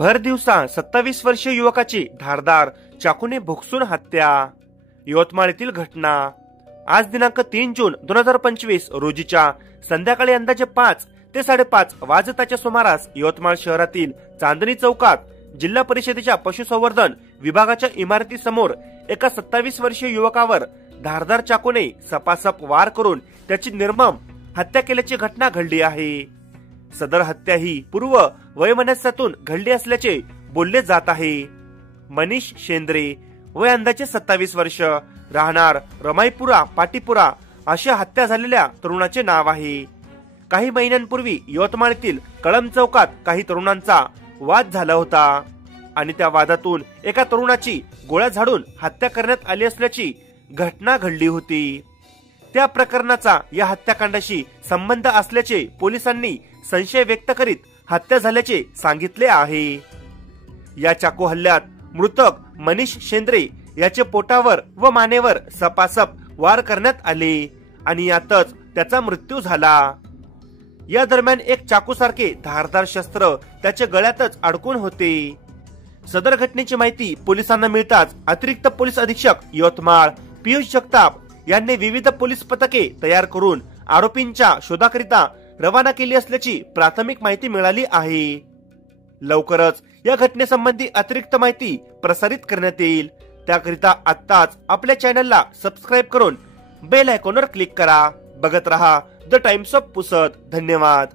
भर दिवसा 27 वर्षीय युवकाची धारदार चाकूने भोगसून हत्या। यवतमाळ येथील घटना आज दिनांक 3 जून 2025 रोजीच्या संध्याकाळी अंदाजे 5 ते 5:30 वाजताच्या सुमारास यवतमाळ शहरातील चांदणी चौकात जिल्हा परिषदेच्या पशुसंवर्धन विभागाच्या इमारतीसमोर एका 27 वर्षीय युवकावर धारदार चाकूने सपासप वार करून त्याची निर्मम हत्या केल्याची घटना घडली आहे। सदर हत्या ही पूर्व वैमनस्यातून घडली असल्याचे बोलले जात आहे। मनीष शेंद्रे वय अंदाजे 27 वर्ष, राहणार रमाईपुरा पाटीपुरा अशा हत्या झालेल्या तरुणाचे नाव आहे। काही महिन्यांपूर्वी यवतमाळतील कळम चौकात काही तरुणांचा वाद झाला होता आणि त्या वादातून एका तरुणाची गोळ्या झाडून हत्या करण्यात आली असल्याची घटना घडली होती। त्या प्रकरणाचा या हत्याकांडाशी संबंध असल्याचे पोलिसांनी संशय व्यक्त करीत हत्या झाल्याचे सांगितले आहे। या चाकू हल्ल्यात मृतक मनीष शेंद्रे याचे पोटावर व मानेवर सपासप वार करण्यात आले आणि यातच त्याचा मृत्यू झाला। या दरम्यान एक चाकूसारखे धारदार शस्त्र त्याच्या गळ्यातच अडकून होते। सदर घटनेची माहिती पोलिसांना मिळताच अतिरिक्त पोलीस अधीक्षक यवतमाळ पियुष जगताप यांनी विविध पोलीस पथके तयार करून आरोपींच्या शोधाकरिता रवाना केली असल्याची प्राथमिक माहिती मिळाली आहे। लवकरच या घटनेसंबंधी अतिरिक्त माहिती प्रसारित करण्यात येईल। त्याकरिता आत्ताच आपल्या चॅनलला सबस्क्राईब करून बेल आयकॉनवर क्लिक करा। बघत रहा द टाइम्स ऑफ पुसद। धन्यवाद।